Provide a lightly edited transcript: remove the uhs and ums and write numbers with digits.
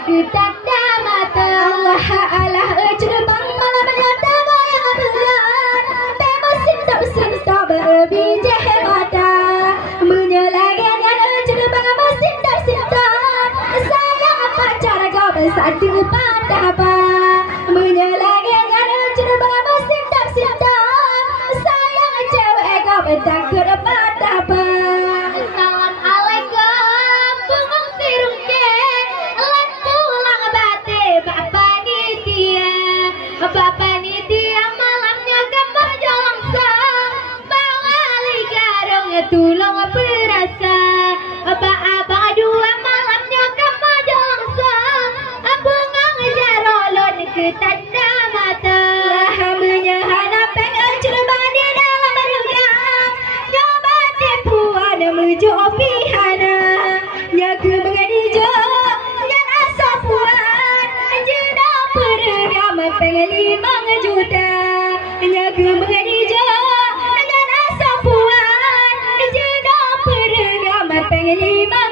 ku tanda mata. Allah Allah cerbang malam nyata goyang bulan. Mesin tak berbijak mata. Menyelagian cerbang mesin tak sintan. Sayang pacar kau bersatu pada apa. Menyelagian cerbang mesin tak sintan. Sayang cewek kau bertakut pada apa. Bapak Nitia malamnya gambar jalangsa bawa ligarong tulung perasa abang dua malamnya gambar jalangsa bunga ngejarolon ke tanda mata hamnya hanapeng cerbang di dalam ruang nyoba tipuan menuju opihana nyaku mengadijo nyan asap puan jeda pergam pengen 5 juta nyaku mengadijo nyan asap puan jeda pergam pengen 5